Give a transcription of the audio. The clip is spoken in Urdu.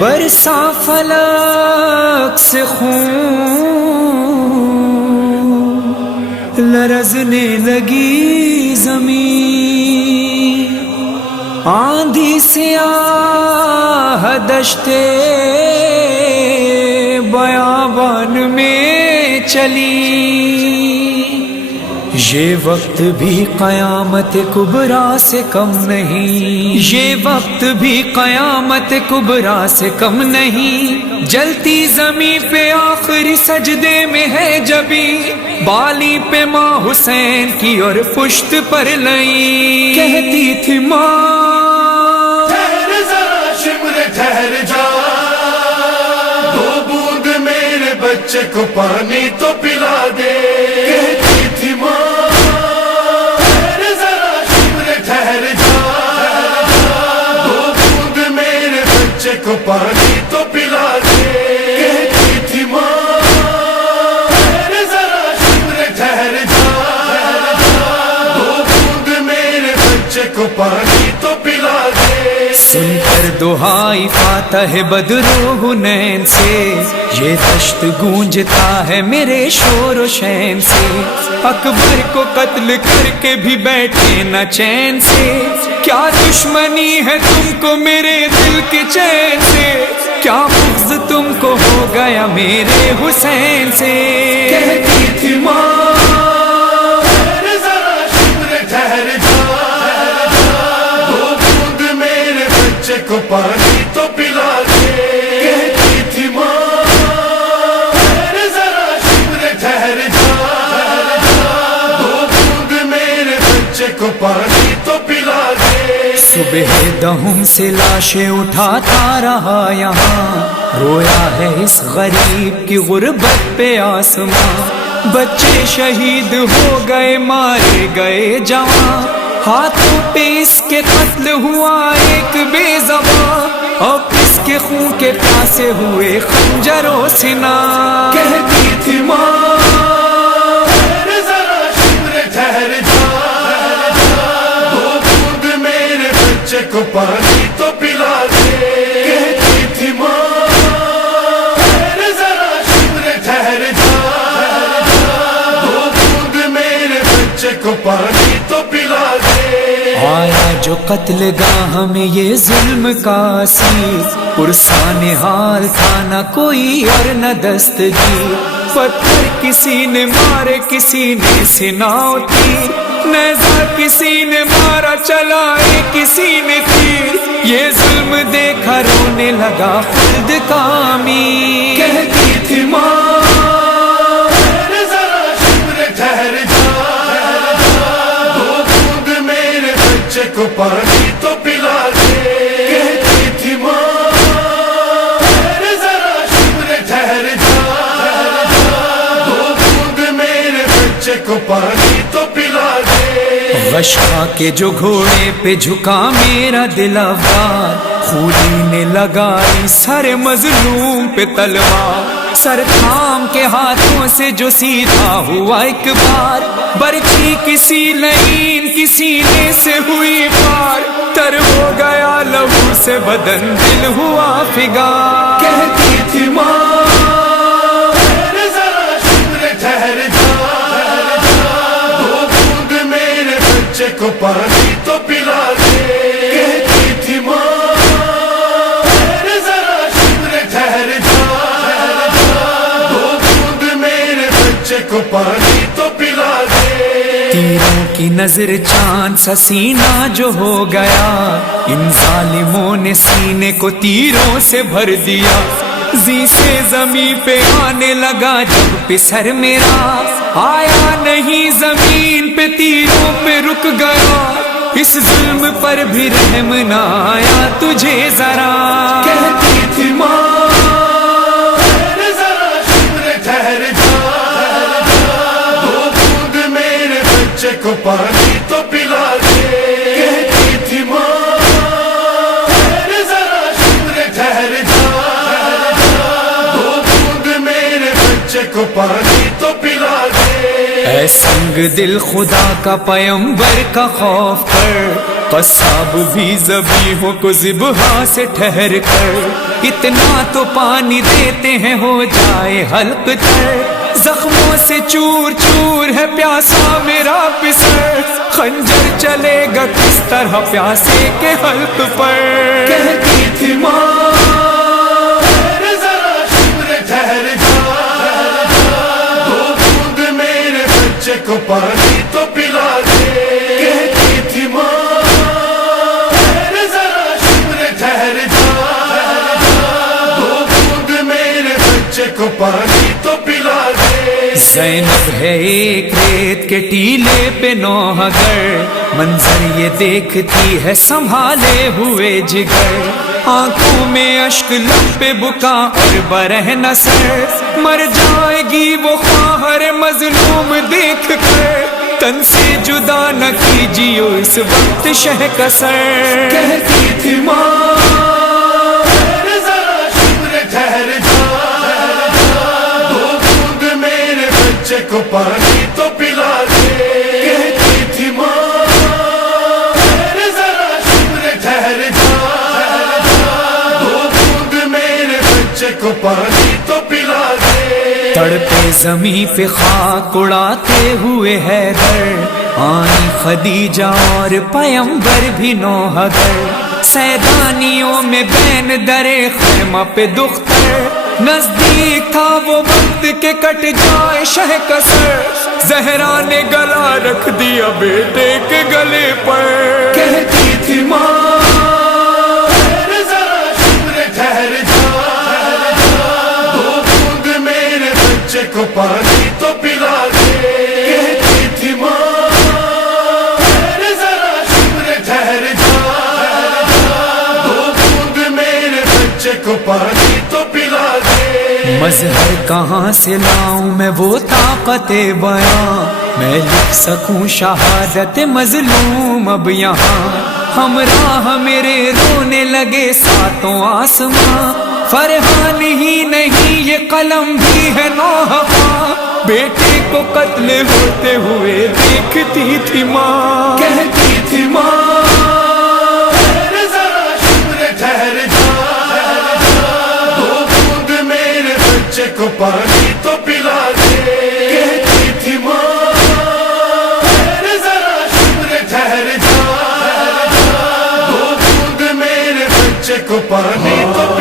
برسا فلک سے خون، لرزنے لگی زمین، آندھی سیاہ دشتے بیابان میں چلی، یہ وقت بھی قیامت کبریٰ سے کم نہیں، یہ وقت بھی قیامت کبریٰ سے کم نہیں، جلتی زمین پہ آخری سجدے میں ہے جبی، بالی پہ ماں حسین کی اور پشت پر لئی، کہتی تھی ماں ٹھہر ذرا شمر ٹھہر جا، دو بوند میرے بچے کو پانی تو پلا دے، کہتی تھی ماں ٹھہر ذرا شمر ٹھہر جا، دو بوند میرے بچے کو پانی تو پلا دے، کہتی تھی ماں ٹھہر ذرا شمر ٹھہر جا، دو بوند میرے بچے کو پانی تو پلا دے۔ سن کر دہائی فاتح بدر و حنین سے، یہ دشت گونجتا ہے میرے شور و شین سے، اکبر کو قتل کر کے بھی بیٹھے نہ چین سے، کیا دشمنی ہے تم کو میرے دل کے چین سے، کیا بغض تم کو ہو گیا میرے حسین سے، کہتی تھی ماں ٹھہر ذرا شمر ٹھہر جا، دو بوند میرے بچے کو پانی تو پلا دے، کہتی تھی ماں ٹھہر ذرا شمر ٹھہر جا، دو بوند میرے بچے کو پانی تو پلا دے۔ صبح دہم سے لاشیں اٹھاتا رہا یہاں، رویا ہے اس غریب کی غربت پہ آسماں، بچے شہید ہو گئے مارے گئے جوان، ہاتھوں پہ اس کے قتل ہوا ایک بے زبان، اب اس کے خون کے پیاسے ہوئے خنجر و سنا، کہتی تھی ماں ٹھہر ذرا شمر ٹھہر جا، دو بوند میرے بچے کو پانی تو پلا دے، کہتی تھی ماں ٹھہر ذرا شمر ٹھہر جا، دو بوند میرے بچے کو پانی تو پلا دے۔ آیا جو قتل گاہ میں یہ ظلم کا اسیر، پرسان حال تھا نہ کوئی اور نہ دستگیر، پتھر کسی نے مارے کسی نے سناؤ تیر، نیزہ کسی نے مارا چلائے کسی نے تیر، یہ ظلم دیکھا رونے لگا خلد کا امیر، کہتی تھی ماں ٹھہر ذرا شمر ٹھہر جا، دو بوند میرے بچے کو پانی تو پلا دے، کہتی تھی ماں ٹھہر ذرا شمر ٹھہر جا، دو بوند میرے بچے کو پانی تو پلا دے۔ غش کھا کے جو گھوڑے پہ جھکا میرا دل افغان، خولی نے لگائی سر مظلوم پہ تلوار، سر تھام کے ہاتھوں سے جو سیدھا ہوا ایک بار، برچھی کسی لعین کی سینے سے ہوئی پار، تر ہو گیا لہو سے بدن دل ہوا فگار، کہتی تھی ماں ٹھہر ذرا شمر ٹھہر جا، دو بوند میرے بچے کو پانی تو پلا دے، کہتی تھی ماں ٹھہر ذرا شمر ٹھہر جا، دو بوند میرے بچے کو پانی تو پلا دے۔ تیروں کی نظر چاند سا سینہ جو ہو گیا، ان ظالموں نے سینے کو تیروں سے بھر دیا، زی سے زمین پہ آنے لگا جب پسر میرا، آیا نہیں زمین پہ تیروں پہ رک گیا، اس ظلم پر بھی رحم نہ آیا تجھے ذرا، کہتی تھی ماں ٹھہر ذرا شمر ٹھہر جا، دو بوند میرے بچے کو پانی تو پلا دے، کہتی تھی ماں ٹھہر ذرا شمر ٹھہر جا، دو بوند میرے بچے کو پانی تو پلا دے۔ اے سنگ دل خدا کا پیمبر کا خوف کر، قصاب بھی ذبیحوں کو ذبح سے ٹھہر کر، اتنا تو پانی دیتے ہیں ہو جائے حلق تر، زخموں سے چور چور ہے پیاسا میرا پسر، خنجر چلے گا کس طرح پیاسے کے حلق پر۔ کہتی تھی ماں ذرا شمر ٹھہر جا، دو بوند میرے بچے کو پانی تو پلا دے۔ کہتی تھی ماں ذرا شمر ٹھہر جا، دو بوند میرے بچے کو پانی تو پلا دے۔ زینب ہے ایک ریت کے ٹیلے پہ نوحگر، منظر یہ دیکھتی ہے سنبھالے ہوئے جگر، آنکھوں میں اشک لب پہ بکا اور برہنہ سر، مر جائے گی وہ خواہر مظلوم دیکھ کر، تن سے جدا نہ کیجیو اس وقت شہ کا سر۔ کہتی تھی ماں ذرا شمر ٹھہر جا، دو بوند میرے بچے کو پانی تو پلا دے۔ کہتی تھی ماں ذرا شمر ٹھہر جا، دو بوند میرے بچے کو پانی تو پلا دے۔ تڑپے زمین پہ خاک اڑاتے ہوئے حیدر، آئی خدیجہ اور پیمبر بھی نوحگر، سیدانیوں میں بین درے خیمہ پہ دختر، نزدیک تھا وہ وقت کے کٹ جائے شہ کا سر، زہرا نے گلا رکھ دیا بیٹے کے گلے پر۔ کہتی تھی ماں ذرا شمر ٹھہر جا، دو بوند میرے بچے کو پانی تو پلا دے۔ کہتی تھی ماں ذرا شمر ٹھہر جا، دو بوند میرے بچے کو پانی تو پلا دے۔ مظہر کہاں سے لاؤں میں وہ طاقت بیاں، میں لکھ سکوں شہادت مظلوم اب یہاں، ہمراہ میرے رونے لگے ساتوں آسماں، فرحان ہی نہیں یہ قلم بھی ہے نوحہ، بیٹے کو قتل ہوتے ہوئے دیکھتی تھی ماں۔ کہتی تھی ماں ذرا شمر ٹھہر جا، دو بوند میرے بچے کو پانی تو پلا دے۔ کہتی تھی ماں ذرا شمر ٹھہر جا، دو بوند میرے بچے کو پانی تو